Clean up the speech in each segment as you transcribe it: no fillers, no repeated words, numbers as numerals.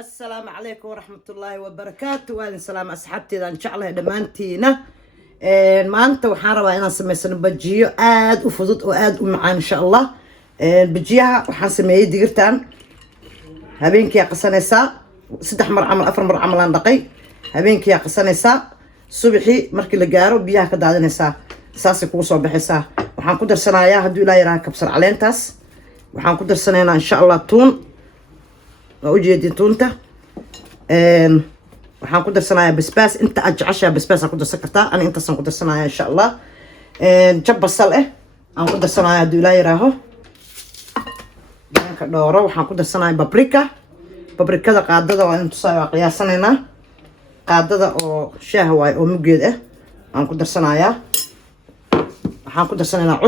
السلام عليكم ورحمة الله وبركاته. وأهلا سلام أصحابتي إذا إن شاء الله دمانتينا ما أنت وحارة أنا سميسن بجيو آد وفضت وآد ومعان إن شاء الله بجيها وحاسمي ديرتان هبينك يا قسنيسا 6 مر عمل 4 مر عملان دقي هبينك يا قسنيسا صبحي مركي لقارو بيها كدادنيسا ساسي كوسو بحسا وحان كدر سنايا هدو إلا يراها كبسر علينتاس وحان كدر سنينا إن شاء الله تون وأجيدين تونتا waxaan ku darsanayaa basbaas inta aad jeceshahay basbaas ku darsan kartaa ana intaasaan ku darsanayaa insha Allah jab basal aan ku darsanayaa haduu ilaa yaraaho ka dhooro waxaan ku darsanayaa paprikada qaadada waa inta soo qiyaasanayna qaadada oo shaaha waay oo mugeed aan ku darsanayaa waxaan ku darsanaynaa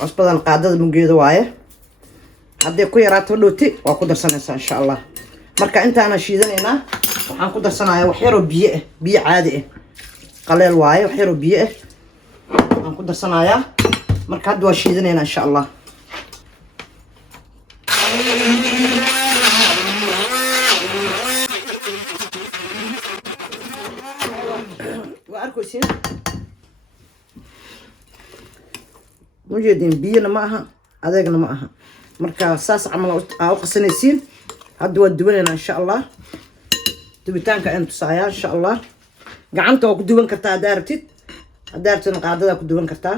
cusbadan qaadada mugeeda waaye haddii ku yaraato dhooti waa ku darsanaysaa insha Allah marka intaana shiidanayna waxaan ku darsanayaa wax yar oo biyo caadi qaleel waaye wax yar oo biyo aan ku darsanayaa marka hadda waa shiidanayna insha Allah waa arkaysiin mujeedin biyana ma aha adeegna ma aha marka saas camal aa u qasanaysiin hadda waa dubanayna insha Allah dubitaanka intu saaya insha Allah gacanta waa ku duban kartaa hadaartid qaadada ku duban kartaa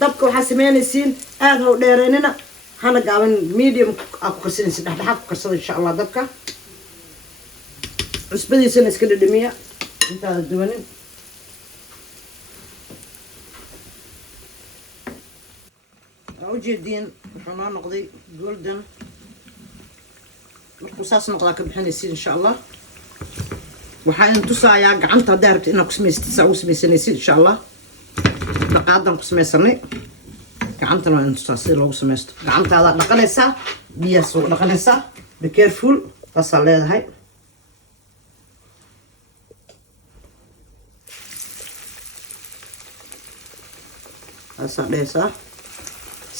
dabka waxaa sameynaysiin aad ha u dheereynina hana gaaban medium aa ku karsanaysa dhexdhexaad ku karsada insha Allah dabka cusbadiisana iska dhadhamiya intaada duwanin waa ujeediin wuxuu noo noqday golden markuu saas noqdaa ka bixinaysiin insha Allah waxaa idin tusayaa gacanta haddaa rabta inaad ku samaysatid saa ugu samaysanaysid insha Allah daqaadan ku samaysanay gacantana waa intusaa sida loogu samaysto gacantaada dhaqanaysaa biyahaas ugu dhaqanaysaa be careful taasaa leedahay taasaa dhehaysaa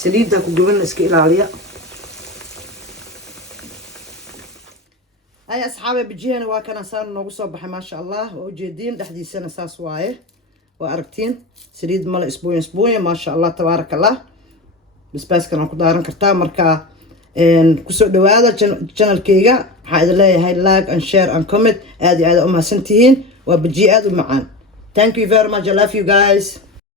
saliiddaa ku gubana iska ilaaliya ay asxaabe bijihana waa kana saan noogu soo baxay maasha Allah waa ujeediin dhexdiisana saas waaye وأركتين سريد مال إسبوعين ما شاء الله تبارك الله بس كنا كدارن كرتا مركا كسر دوادا channel كيجا هذا لا هاي لايك and share and comment هذه أمها سنتين وبجي هذا معان. Thank you very much. I love you guys.